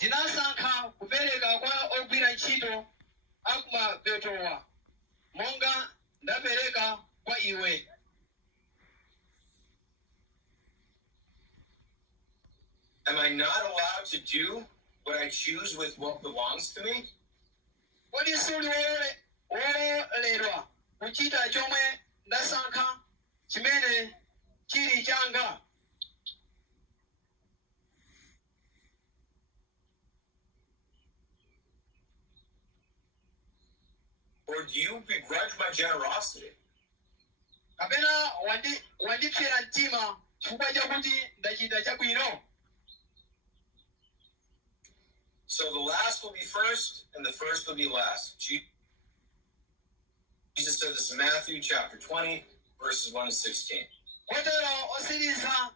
Ndinasankha kupereka kwa ogwira ntchito akumapetowa monga ndapereka kwa iwe. Am I not allowed to do what I choose with what belongs to me? Kodi suli wololedwa kuchita chomwe ndasankha chimene chili changa? Or do you begrudge my generosity? Kapena wandipsera mtima chifukwa chakuti ndachita chabwino? So the last will be first, and the first will be last. Jesus said this in Matthew chapter 20, verses 1 to 16. Kotero osiriza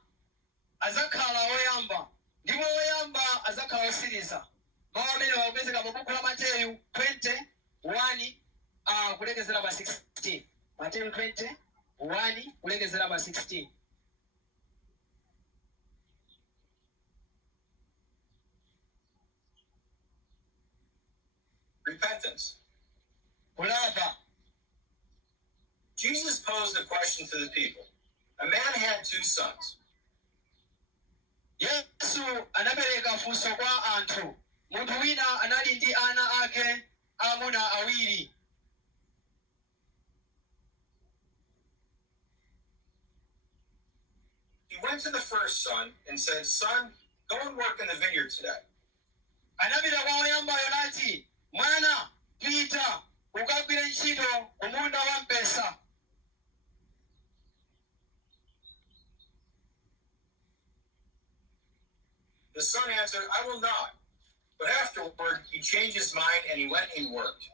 azakhala oyamba, ndipo oyamba azakhala osiriza. Mawu amene akupezeka mu buku la Mateyu 20:1 kulekezera pa 16. Mateyu 20:1 kulekezera pa 16. Repentance. Kulapa. Jesus posed a question to the people. A man had 2 sons. Yesu anapereka funso kwa anthu. Munthu wina anali ndi ana ake amuna awiri. He went to the first son and said, "Son, go and work in the vineyard today." Anapita kwa oyambayo nati, mwana, pita ukagwire ntchito kumunda wa mpesa. The son answered, "I will not." But afterward, he changed his mind and he went and worked.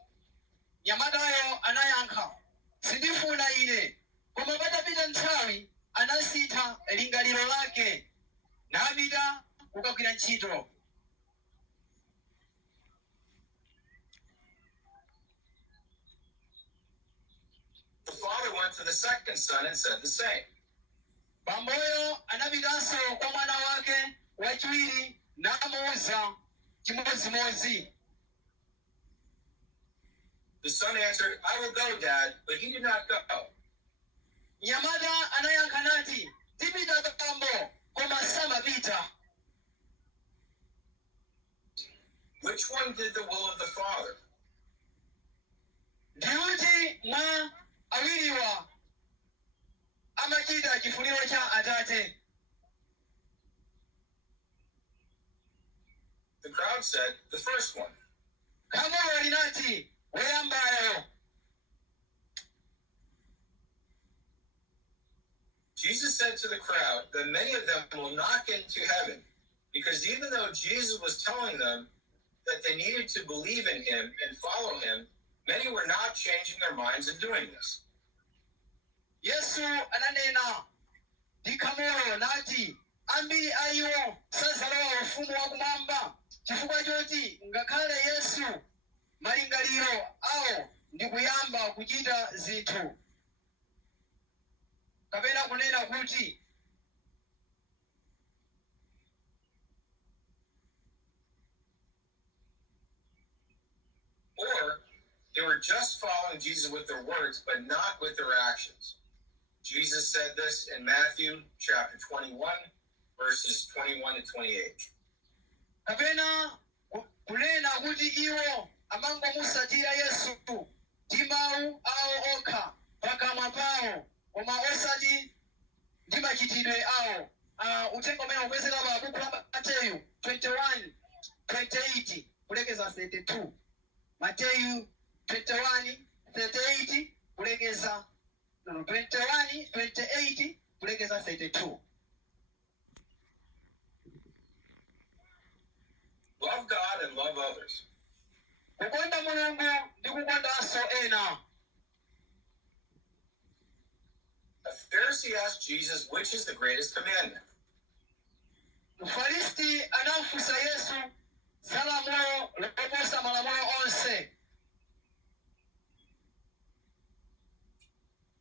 Nyamatayo anayankha, sindifuna ine, koma patapita nthawi anasintha lingaliro lake, napita kukagwira ntchito. The father went to the second son and said the same. Bamboyo anapitanso kwa mwana wake wachiwiri namuwuza chimodzimodzi. The son answered, "I will go, Dad," but he did not go. Nyamata anayankha nati, tipita bambo, koma samapita. Which one did the will of the father? Ndiuti mwa awiriwa amachita chifuniro cha Atate? The crowd said, "The first one." Khamolo linati, woyambayo. Jesus said to the crowd that many of them will not get into heaven, because even though Jesus was telling them that they needed to believe in him and follow him, many were not changing their minds and doing this. Yesu ananena ndi khamolo nati, ambiri a iwo sazalowa ufumu wakumwamba chifukwa choti ngakhale Yesu malingaliro awo ndi kuyamba kuchita zinthu. Kapena kunena kuti or they were just following Jesus with their words, but not with their actions. Jesus said this in Matthew chapter 21, verses 21 to 28. kapena kunena kuti iwo amangomutsatira Yesu ndi mawu awo okha pakamwa pawo, koma osati ndi machitidwe awo. Uthenga umene ukupezeka pa buku la Mateyu 21:28 kulekeza 32. Mateyu 21:38 kulekeza 21:28 kulekeza 32. Love God and love others. Kukonda Mulungu ndi kukondanso ena. A Pharisee asked Jesus, which is the greatest commandment? Mfarisi anafunsa Yesu za lamulo loposa malamulo onse.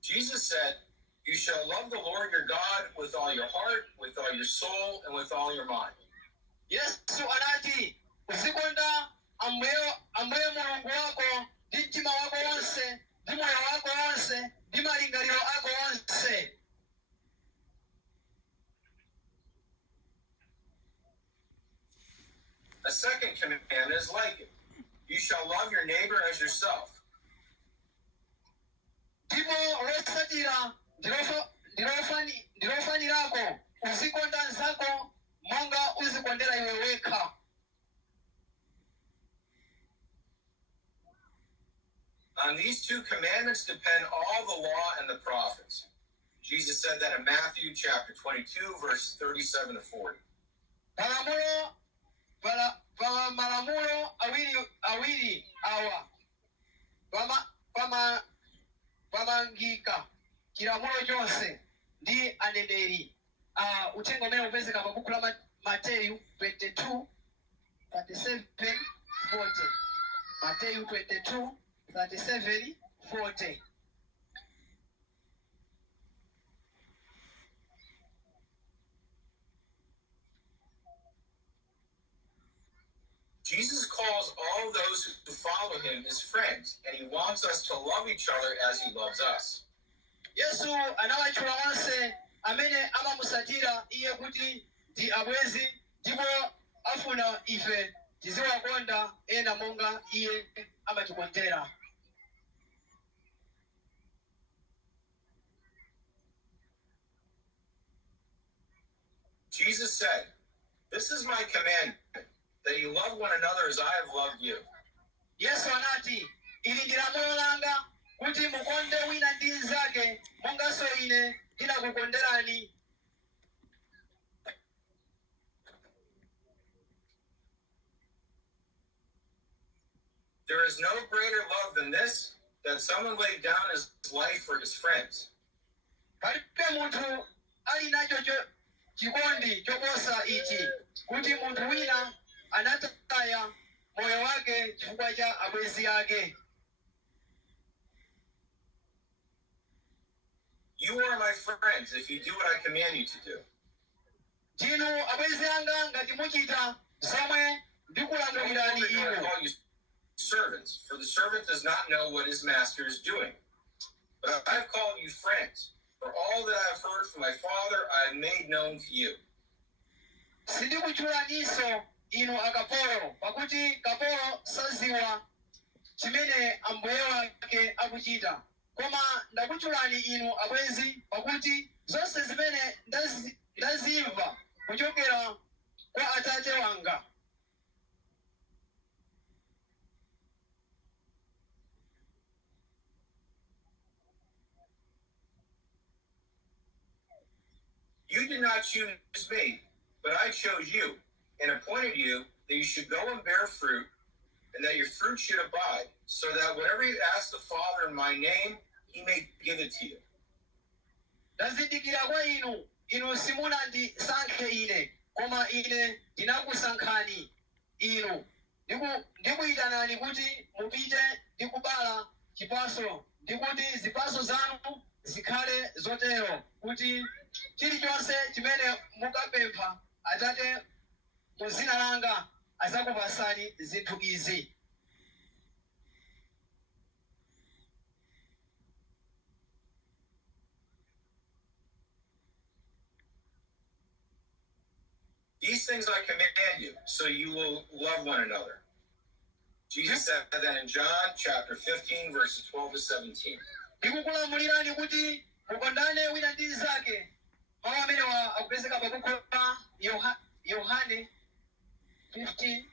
Jesus said, "You shall love the Lord your God with all your heart, with all your soul, and with all your mind." Yesu anati, A second commandment is like it. You shall love your neighbor as yourself. Ndipo lotsatira ndilofanirako uzikonda nzako monga uzikondera iwe wekha. On these two commandments depend all the law and the prophets. Jesus said that in Matthew chapter 22, verse 37 to 40. Malamulo awiri awa pamangika chilamulo chonse ndi aneneri. Uthenga umene upezeka pa buku la Mateyu 22, 37, 40. Mateyu 22, 37, 40. Jesus calls all those who follow him his friends, and he wants us to love each other as he loves us. Yesu anawachula onse amene amamusatira iye kuti ndi abwezi, ndipo afuna ife tiziwakonda ena monga iye amatikondera. Jesus said, "This is my commandment, that you love one another as I have loved you." Yesu anati, ili ndi lamulo langa kuti mukonde wina ndi nzake monganso ine ndinakukonderani. There is no greater love than this, that someone laid down his life for his friends. Palibe munthu ali nacho chikondi choposa ichi, kuti munthu wina anataya moyo wake chifukwa cha abwezi ake. You are my friends if you do what I command you to do. Ndinu abwezi anga ngati muchita zomwe ndikulamulirani I inu. call you servants, for the servant does not know what his master is doing. But I have called you friends, for all that I have heard from my Father I have made known to you. Sindikutchulaninso inu akapolo, pakuti kapolo saziwa chimene ambuye wake akuchita. Koma ndakutchulani inu abwezi, pakuti zonse zimene ndazimva kuchokera kwa Atate wanga. You did not choose me, but I chose you, and appointed you that you should go and bear fruit, and that your fruit should abide, so that whatever you ask the Father in my name, he may give it to you. Ndazindikira kwa inu simunandisankhe ine, koma ine ndinakusankhani inu. Ndikuyitanani kuti mupite ndi kubala chipatso, ndi kuti zipatso zanu zikhale zotero, kuti chilichonse chimene mukapempha Atate mu dzina langa azakupasani zinthu izi. These things I command you, so you will love one another. Jesus said that in John chapter 15, verses 12 to 17. Ndikukulamulirani kuti mukondane wina ndi nzake. Mawu amene akupezeka pa buku la Yohane 15,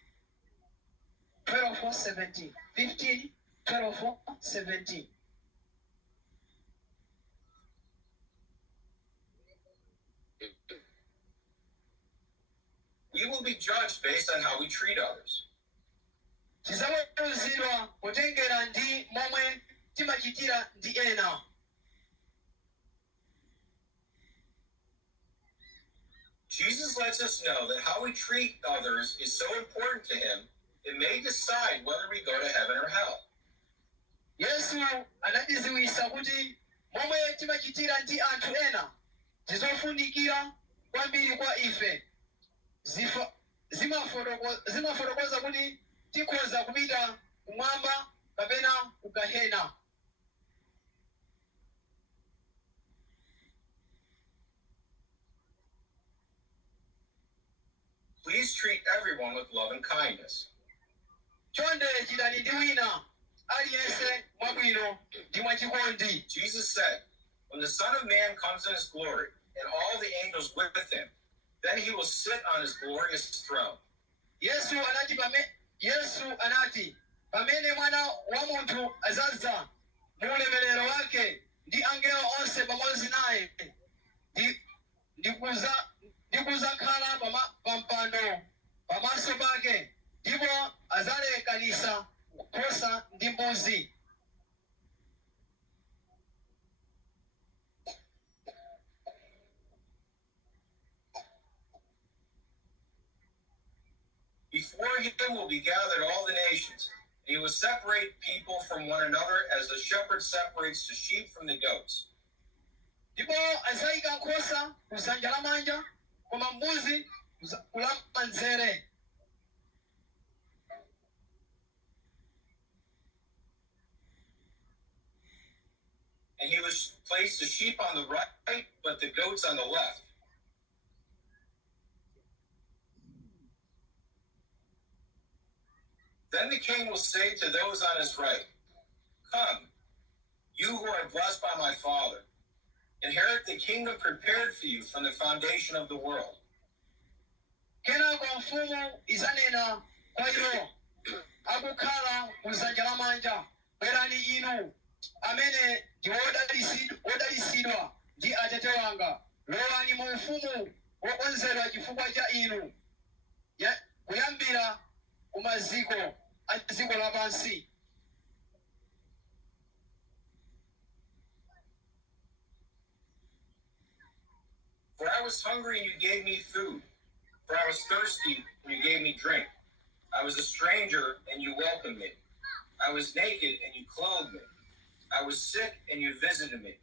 12, 17. 15, 12, 17. We will be judged based on how we treat others. Tizaweruzidwa kutengera ndi momwe timachitira ndi ena. Jesus lets us know that how we treat others is so important to him, it may decide whether we go to heaven or hell. Yesu anatidziwitsa kuti momwe timachitira ndi anthu ena ndizofunikira kwambiri kwa ife. Zimafotokoza kuti tikhoza kupita kumwamba kapena ku Gehena. Please treat everyone with love and kindness. Jesus said, when the Son of Man comes in his glory, and all the angels with him, then he will sit on his glorious throne. Yesu anati pamene mwana wa munthu azadza mu ulemerero wake ndi angelo onse pamodzi naye ndikuzakhala pa mpando pamaso pake ndipo azalekanisa nkhosa ndi mbuzi. Before him will be gathered all the nations, and he will separate people from one another as the shepherd separates the sheep from the goats. Ndipo azayika nkhosa kudzanja lamanja koma mbuzi kulammanzere. And he will place the sheep on the right, but the goats on the left. Then the king will say to those on his right, come, you who are blessed by my Father, inherit the kingdom prepared for you from the foundation of the world. Kenako mfumu izanena kwa iwo akukhala kudzanja lamanja, bwerani inu amene ndi odalisidwa ndi Atate wanga, lowani mu ufumu wokonzedwa chifukwa cha inu kuyambira kumaziko a dziko lapansi. For I was hungry and you gave me food. For I was thirsty and you gave me drink. I was a stranger and you welcomed me. I was naked and you clothed me. I was sick and you visited me.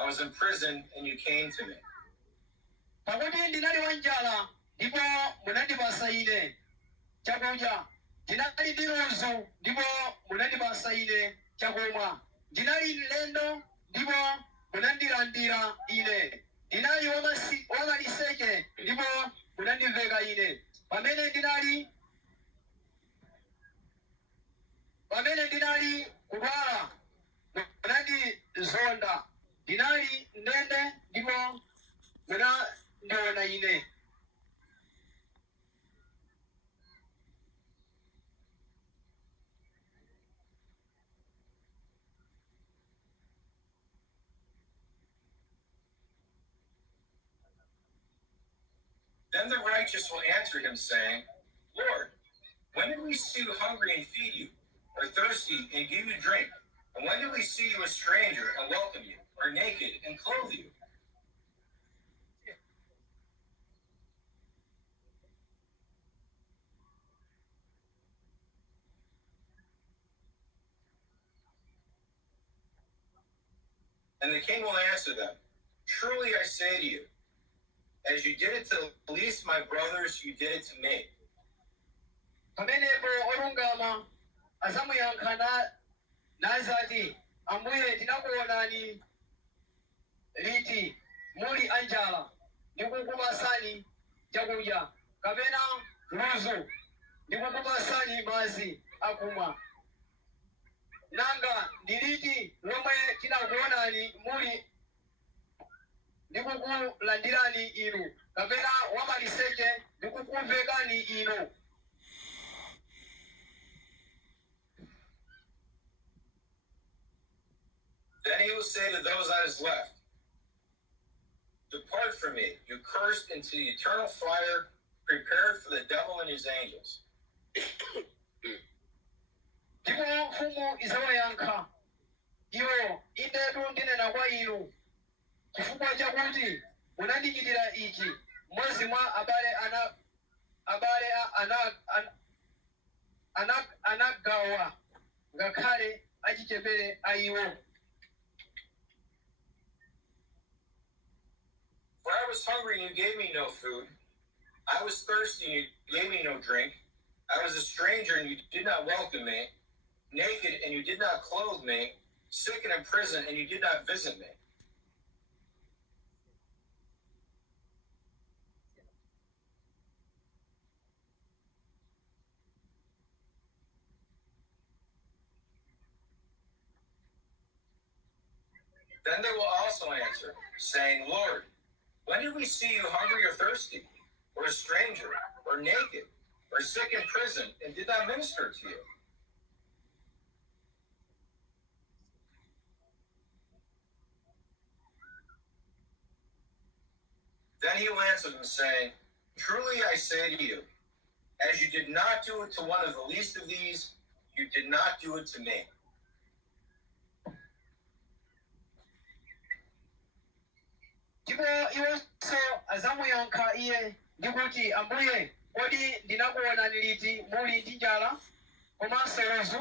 I was in prison and you came to me. Pakuti ndinali wanjala ndipo munandipasa ine chakudya. Ndinali ndi ludzu ndipo munandipasa ine chakumwa. Ndinali mlendo ndipo munandilandira ine. Ndinali wamaliseche ndipo munandiveka ine. Pamene ndinali kudwala munandizonda. Ndinali ndende ndipo munandiona ine. Then the righteous will answer him, saying, Lord, when did we see you hungry and feed you, or thirsty and give you drink? And when did we see you a stranger and welcome you, or naked and clothe you? And the king will answer them, truly I say to you, as you did it to the least of my brothers, you did it to me. Pamenepo olungama azamuyankha nazati, Ambuye tinakuonani liti muli anjala ndikukupasani chakudya, kapena ludzu ndikukupasani madzi akumwa. Nanga ndi liti lomwe tinakuonani muli ndikukulandirani inu, kapena wamaliseche ndikukuvekani inu. Then he will say to those on his left, depart from me, you cursed, into the eternal fire prepared for the devil and his angels. Ndipo mfumu izawayankha iwo, indetu ndinena kwa inu, chifukwa chakuti munandichitira ichi mmodzi mwa abale anagawa ngakhale achichepere a iwo. For I was hungry and you gave me no food. I was thirsty and you gave me no drink. I was a stranger and you did not welcome me. Naked and you did not clothe me. Sick and in prison and you did not visit me. Then they will also answer, saying, Lord, when did we see you hungry or thirsty, or a stranger, or naked, or sick in prison, and did not minister to you? Then he will answer them, saying, Truly I say to you, as you did not do it to one of the least of these, you did not do it to me. Ndipo iwenso azamuyankha iye ndi kuti, Ambuye, kodi ndinakuonani liti muli ndi njala komanso ludzu